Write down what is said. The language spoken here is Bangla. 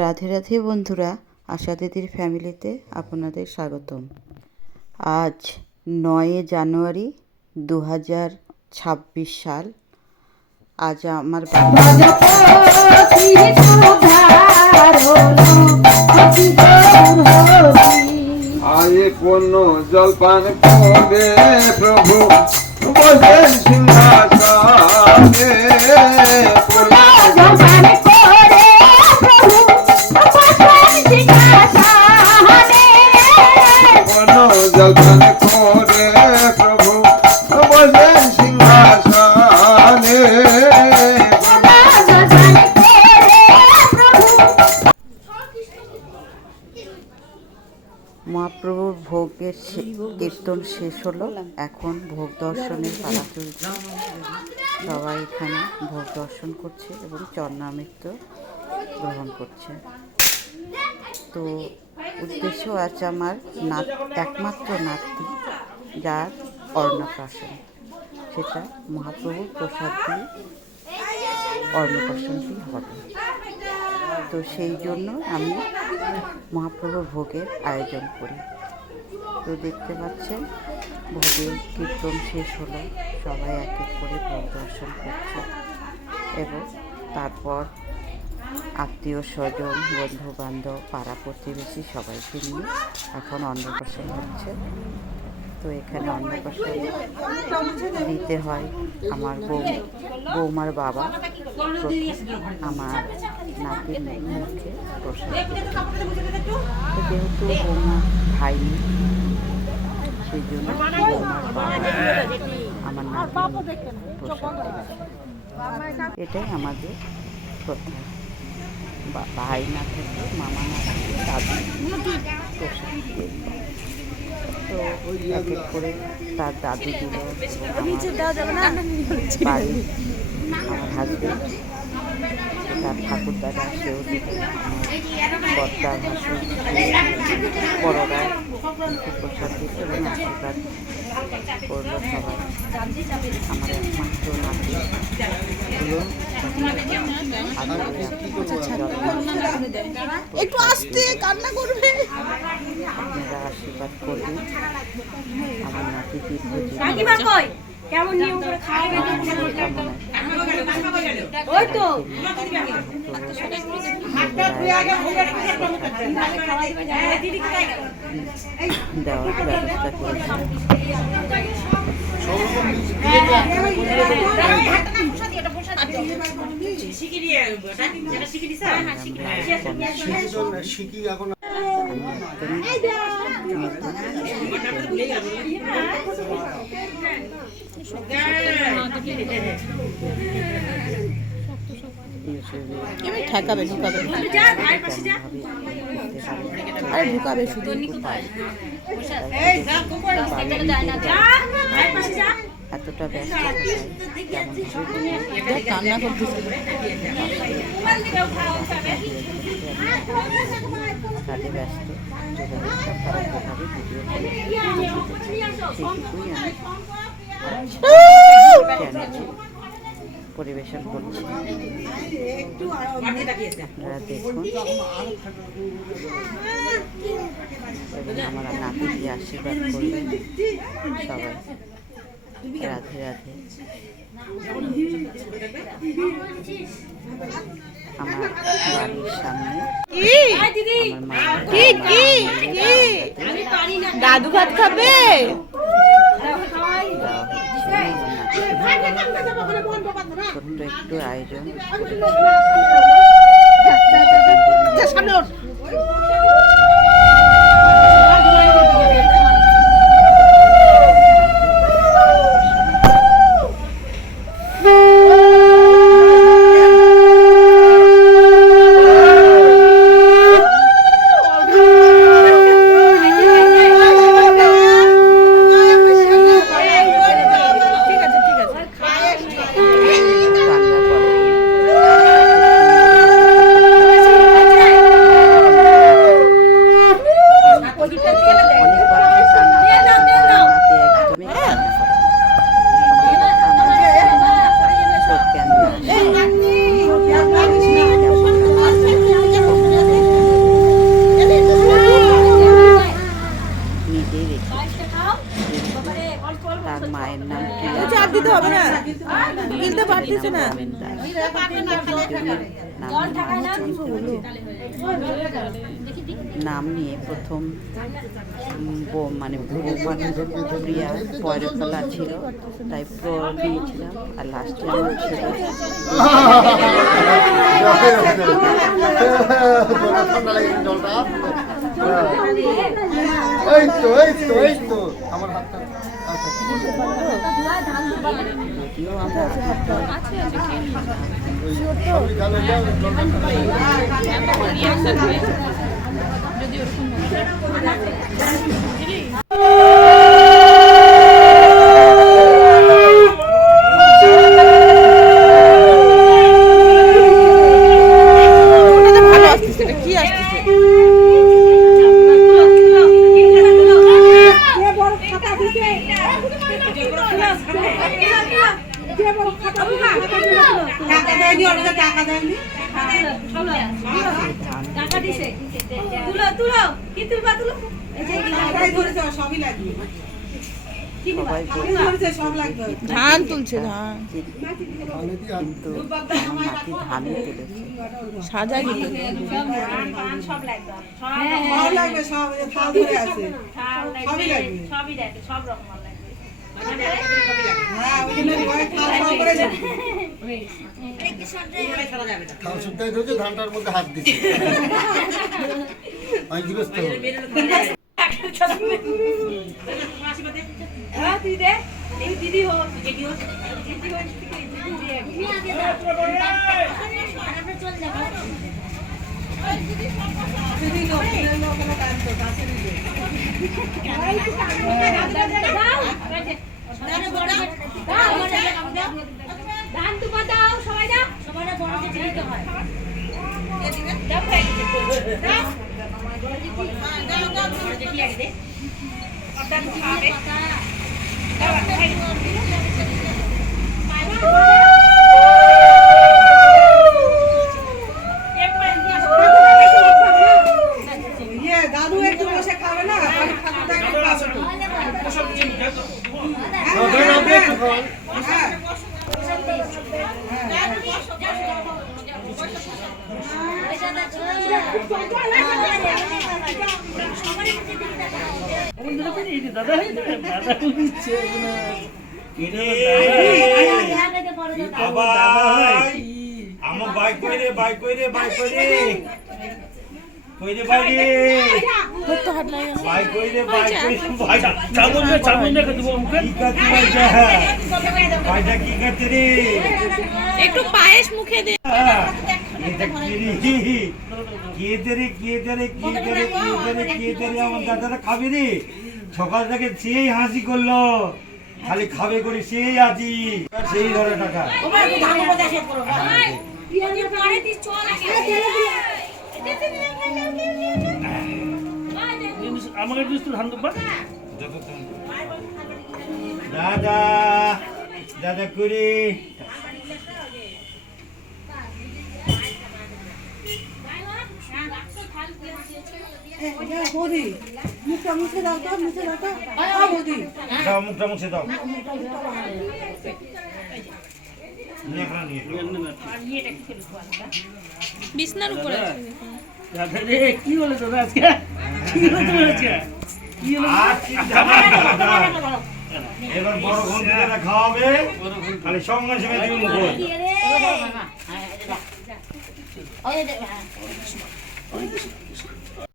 রাধে রাধে বন্ধুরা, আশা দিদির ফ্যামিলিতে আপনাদের স্বাগতম। আজ 9 জানুয়ারি 2026 সাল। আজ আমার আয়ে কোন জলপান করে প্রভু বসেন সিংহাসনে, কোন জলপান করে প্রভু বসেন সিংহাসনে, কোন জলপান করে প্রভু বসেন সিংহাসনে। মহাপ্রভুর ভোগের কীর্তন শেষ হলো। এখন ভোগ দর্শনের পালা চলছে। সবাই এখানে ভোগ দর্শন করছে এবং চরণামৃত গ্রহণ করছে। তো উদ্দেশ্য আছে আমার একমাত্র নাতি, যার অন্নপ্রাশন, সেটা মহাপ্রভুর প্রসাদ দিয়ে অন্নপ্রাশনটি হবে। তো সেই জন্য আমি মহাপ্রভুর ভোগের আয়োজন করি। তো দেখতে পাচ্ছেন ভোগের কীর্তন শেষ হলো, সবাই এক এক করে ভোগ দর্শন করছে এবং তারপর আত্মীয় স্বজন, বন্ধু বান্ধব, পাড়া প্রতিবেশী সবাইকে নিয়ে এখন অন্নপ্রাশন হচ্ছে। তো এখানে অন্নপ্রাশন দিতে হয় আমার বৌমার বাবা আমার নাতির মুখে প্রসাদ। তো যেহেতু বৌমা ভাই নেই, সেই জন্য বৌমার বাবা আমার নাতির মুখে প্রসাদ দিচ্ছে। এটাই আমাদের প্রথা। ভাই না থাকলে, মামা না থাকলে দাদু প্রসাদ দিয়ে। তো এক এক করে তার দাদু দিল, বাড়ি আমার হাজবেন্ড, তার ঠাকুর দাদা সেও দিল, বর্দা ভাসুর বড়রা প্রসাদ দিল এবং আশীর্বাদ করলো সবাই। আমার একমাত্র নাতি হলো একটু আস্তে কান্না করবে। আপনারা আশীর্বাদ করবেন আমার নাতি দীর্ঘজীবী কেমন নিয়ম করে খাওয়াবে ওই তো দেওয়ার ব্যবস্থা করেছে। ঠেকাবে ঢুকাবে, আরে ঢুকাবে শুধু এতটা ব্যস্ত কান্না করতেছে। কাজে ব্যস্ত, খারাপভাবে ভিডিও করে সেইটুকুই আমি চ্যানেলে পরিবেশন করছি। আপনারা দেখুন এবং আমার নাতিকে আশীর্বাদ করবেন সবাই। রাধে রাধে। আমার বাড়ির সামনে দাদু ভাত খাবে। ছোট্ট একটু আয়োজন। নাম নিয়ে প্রথম মানে প্রিয়া পরের পালা ছিল, তাই দিয়েছিলাম। আর লাস্টে আমার ছেলে যদিও আমরা যদি ওরকম ভালো আসতেছে, এটা কি আসতেছে? ধান তুলছে, ধান কিন্তু আমার নাতি ধানই তুলেছে। সাজা গেল ধানটার মধ্যে হাত দিচ্ছে আমি গৃহস্থ দিদি হোক ধান তুমা দাও, সবাই দাও, সবাই বড়কে দিতে হয়। দাদু একটু বসে খাবে না? আমার বাইক কইরে বাইক কইরে বাইক কইরে কইরে বাইরে তো হাত লাগে না। বাইক কইরে বাইক কইরে ভাই চামুন দেখে দেবো মুখে কি করতে বাইটা বাইটা কি করতে রে একটু পায়েস মুখে দে। এটা কি রে কে দেরে কে দেরে কে দেরে কে দেরে কে দেরে আমার দাদাটা খাবে রে সকাল থেকে সেই হাসি করলো খালি খাবে করে সেই আজি সেই ধরে টাকা আমাকে ধান দেবো দাদা দাদা করে বৌদি মুখটা মুছে দাও তো, মুছে দাও তো। বৌদি দাও মুখটা মুছে দাও নিয়ে খানা নিয়ে বিছনার উপরে আছে। দাদা রে কি হলো তোর আজকে কি হলো তোর আজকে কি হলো আর চিন্তা নাই দাদা। এবার বড় ঘন্টা যেটা খাওয়াবে খালি সঙ্গে সঙ্গে দিবি মুখে